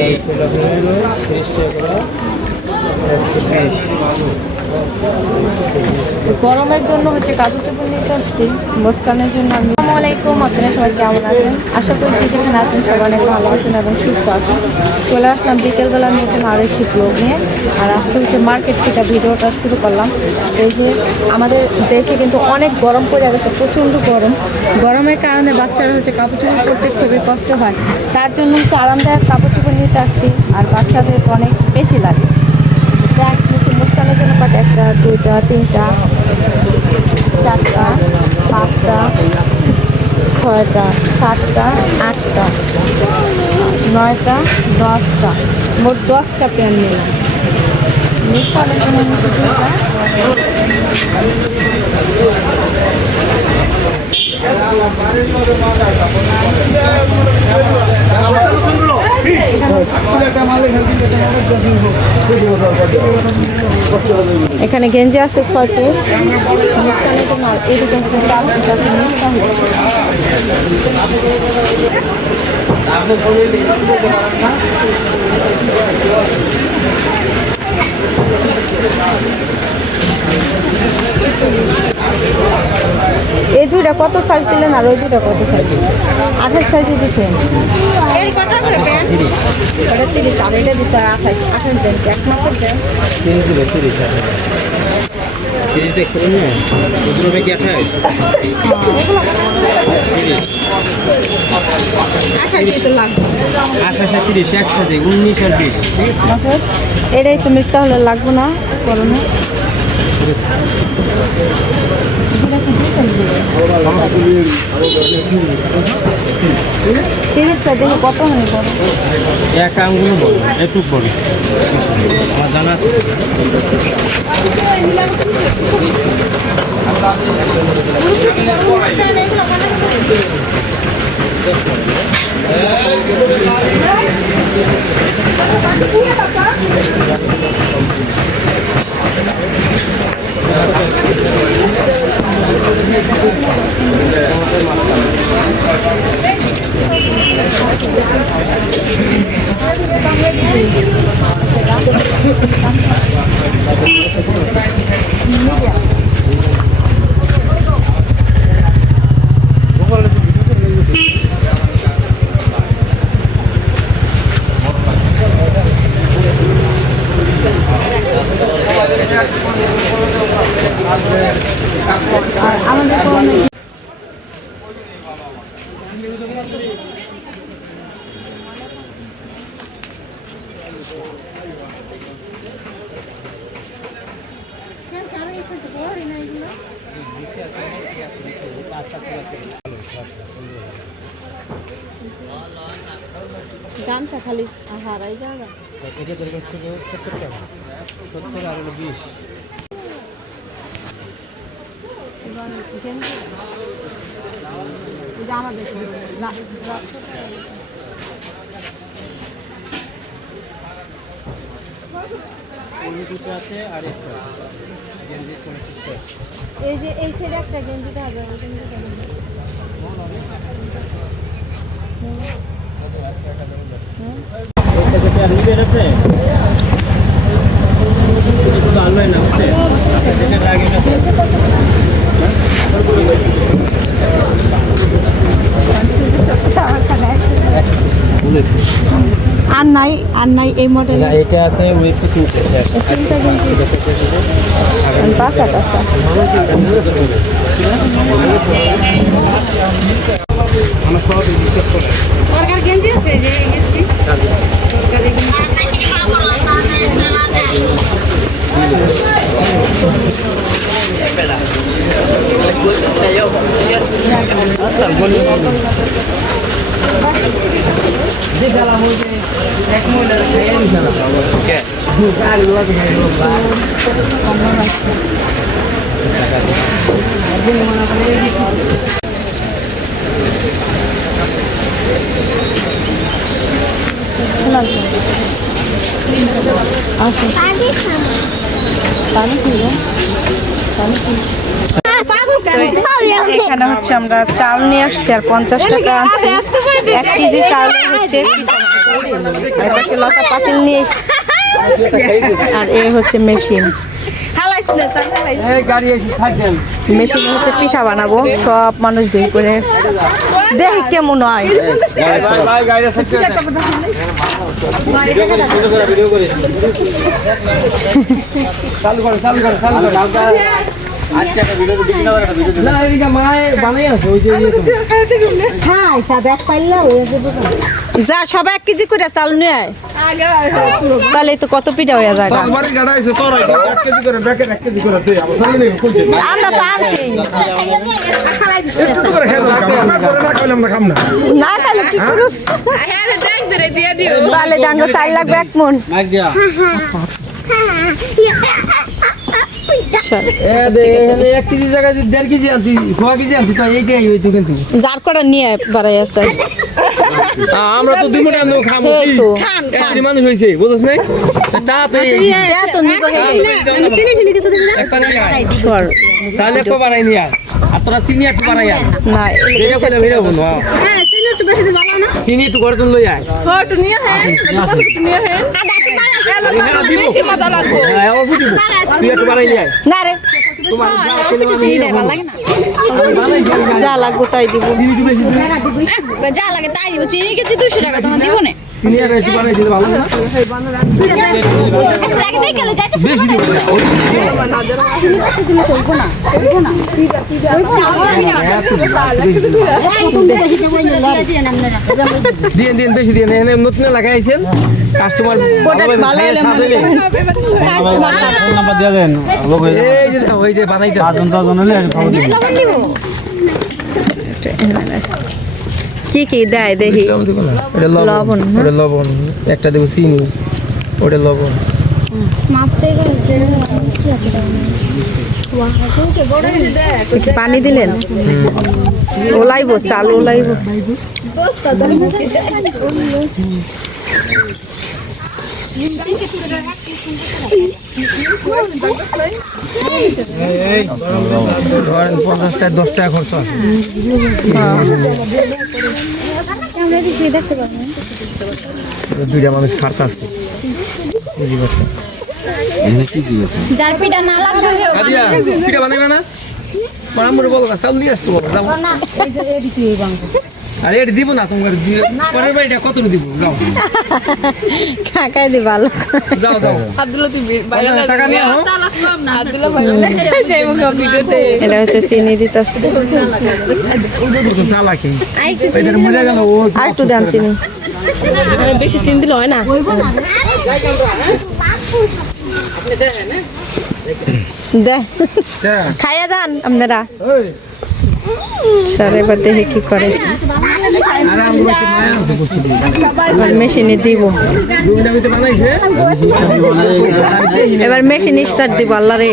এই গরমের জন্য হচ্ছে কাজু চাপড় নিতে আসছি মুস্কানের জন্য আমি আসসালামু আলাইকুম, আপনারা সবাই কেমন আছেন? আশা করি যে যেখানে আছেন সবাই অনেক ভালো আছেন এবং সুস্থ আছেন। চলে আসলাম, বিকেলবেলা নতুন আরও একটি ব্লগ নিয়ে। আর আজকে হচ্ছে মার্কেট থেকে ভিডিওটা শুরু করলাম। এই যে আমাদের দেশে কিন্তু অনেক গরম পড়ে গেছে, প্রচণ্ড গরম। গরমের কারণে বাচ্চারা হচ্ছে কাপড় চোপড় পরতে খুবই কষ্ট হয়। তার জন্য হচ্ছে আরামদায়ক কাপড় চোপড় নিতে আসছি, আর বাচ্চাদের অনেক বেশি লাগে দেখ হচ্ছে মুস্কানের জন্য কত একটা দুইটা তিনটা, চারটা, পাঁচটা, ছয়টা, সাতটা, আটটা, নয়টা, দশটা, মোট দশটা প্যান নিলাম। দুইটা। এখানে গেঞ্জি আছে ছয় পিস। আর এদিকে হচ্ছে চাল যাতে মিষ্টা হয় এই দুইটা কত সাইজ দিলেন আর ওই দুইটা কত সাইজ আঠাশ সাইজে দিচ্ছেন তিরিশ আর এটা দিতে হয় আঠাশ আঠাশ দেন এক তিরিশ তিরিশ দেখছ তুমি দুটো আঠাশ? আঠাশ তো লাগবে। আঠাশ আর তিরিশ একসাথে উনিশ আর বিশ। ঠিক এটাই তো মিথ্যা হলে লাগবো না করো না। তিরিশটা দেখে কত হয়ে পড়ে এক আঙ্গুলো একটু বড় আমার জানা আছে। আর আমাদের কোনো গামছা খালি হারাই যাওয়া এটা তোর কাছ আর হলো আছে এই যে এই সাইডে একটা গেঞ্জিটা হবে আর নাই আর নাই এই মডেল না এটা আছে ওয়েটটা তিনটে শেষ পাঁচ আট আচ্ছা আমার সব হিসেব করে সরকার গেঞ্জি আছে যে গেঞ্জি আচ্ছা পানি খেয়ে পানি খেয়ে এখানে হচ্ছে আমরা চাল নিয়ে আসছি আর পঞ্চাশ টাকা এক কেজি চাউলে হচ্ছে। লতা পাতিল নিয়ে। আর এ হচ্ছে মেশিন। মেশিনে হচ্ছে পিঠা বানাবো সব মানুষ বের করে দেখি কেমন হয়। চালু করে চালু করে চালু করে যে ইয়ে। যা সবাই এক কেজি করে চাল নিয়ে তাহলে তো কত পিঠা হয়ে যায় গা। বাড়ি গাড়া এসে তোর এক কেজি করে ব্যাকের এক কেজি করে দে আমার তো আনছি। না খাইলাম না খাম না। না খাইলে কি করব তাহলে ডাঙ্গ চাল লাগবে এক মন। যার করে নিয়ে বাড়াই আছে। আমরা তো মানুষ হয়েছে বুঝছ নাই? তা তো নিয়ে আয় বাড়াই নিয়ে। আর তোরা বাড়াই না কইলে ভিড়ে বন্ধু হ্যাঁ নিয়ে আয়। না রে। তোমার যা লাগবো তাই দিবি। যা লাগে তাই দিব। চিনি গেছি দুশো টাকা তোমার দিব না দিয়ে দিন বেশি দিয়ে এনে নতুন লাগাইছেন কাস্টমার এই যে বানাইতে কি কি দেয় দেখি? ওটা লবণ। ওটা লবণ একটা দেবো চিনি ওটা লবণ। পানি দিলেন? ওলাইবো চাল ওলাইবো। ধরেন পঞ্চাশ টাকা দশ টাকা খরচ দুইটা মানুষ খাট আছে যার পিঠা না লাগবে না মামুর বলো না চাউল দিয়ে আসতো বলো যাও। আরে এটা দিব না তোমার দিয়ে পরের বাড়িটা কত দিব? যাও। কাকাই দি ভালো। যাও যাও। টাকা নিয়ে আহ এটা হচ্ছে চিনি দিতেছে। চালাকি এটা মরে গেল ও আর একটু দেন চিনি। দে হ্যাঁ? খাইয়া যান আপনারা। স্যার এবার দেখি কি করে। মেশিনে দিব। এবার মেশিন স্টার্ট দিব, আল্লাহ রে।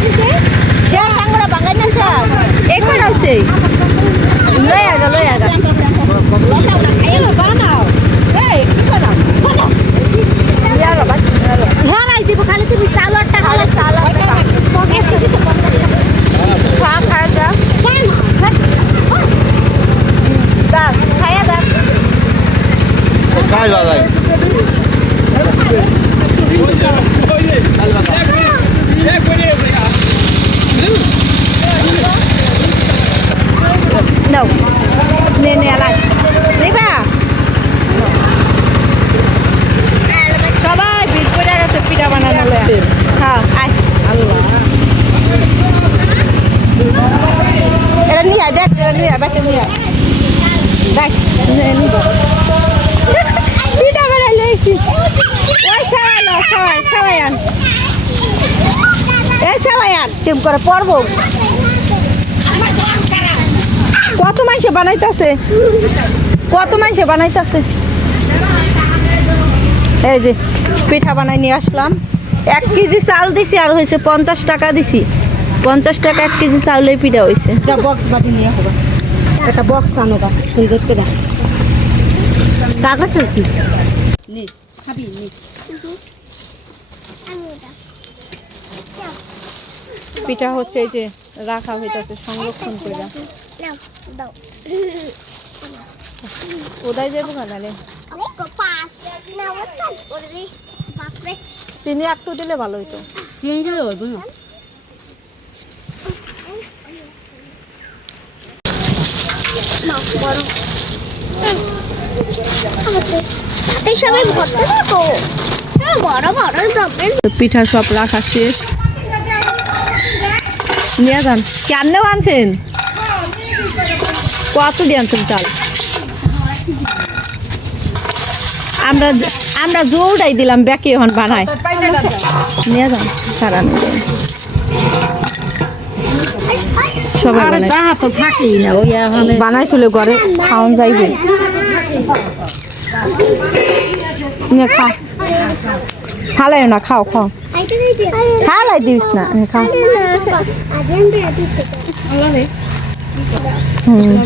পিঠা শেয়ার সাঙ্গরা বাঙ্গাই না শেয়ার এই কটা হচ্ছে লই আগা লই আগা বানাও এই কি বানাও ইয়ার বাবা হ্যাঁ দিব খালি তুমি সালোয়ারটা খালি সালোয়ারটা এক কেজি তো পঞ্চাশ টাকা খা খা যা দা খায়া দা কাজ বাজায় নাও নে নে আলাই নিবা সবাই বিট করে গেছে পিঠা বানানো হ্যাঁ আয় এটা নিয়ে আয় দেখ এটা নিয়ে আয় ব্যাগটা নিয়ে আয় দেখ পিঠা বানাই লইছি ওই সবাই সবাই সবাই আন এই আন কেম করে পড়ব কত মাইসে বানাইতেছে? কত মাইসে বানাইতেছে? এই যে পিঠা বানাই নিয়ে আসলাম। এক কেজি চাল দিছি আর হয়েছে পঞ্চাশ টাকা দিছি। পঞ্চাশ টাকা এক কেজি চাউলের পিঠা হয়েছে। বক্স বাটি নিয়ে হবে একটা বক্স আনো গা সুন্দর করে। কাগজ কি খাবি নে। পিঠা হচ্ছে এই যে রাখা হইতাছে সংরক্ষণ করে কোথায় যাব কানালে চিনি একটু দিলে ভালো হইতো। চিনি দিলে হইব না সবাই ভর্তি তো। বড় বড় যাবেন পিঠা সব রাখা শেষ। নিয়ে যান। কেমনেও আনছেন কত দিয়ে আনছেন চাল? আমরা আমরা জোরটাই দিলাম ব্যাকে এখন বানায়। নিয়ে যান সারা নিয়ে সবাই বানায়। তুলে ঘরে খাওয়ান যাইবে। নিয়ে খা। ফালাই না খাও খাও। ফালাই দিস না খাও হুম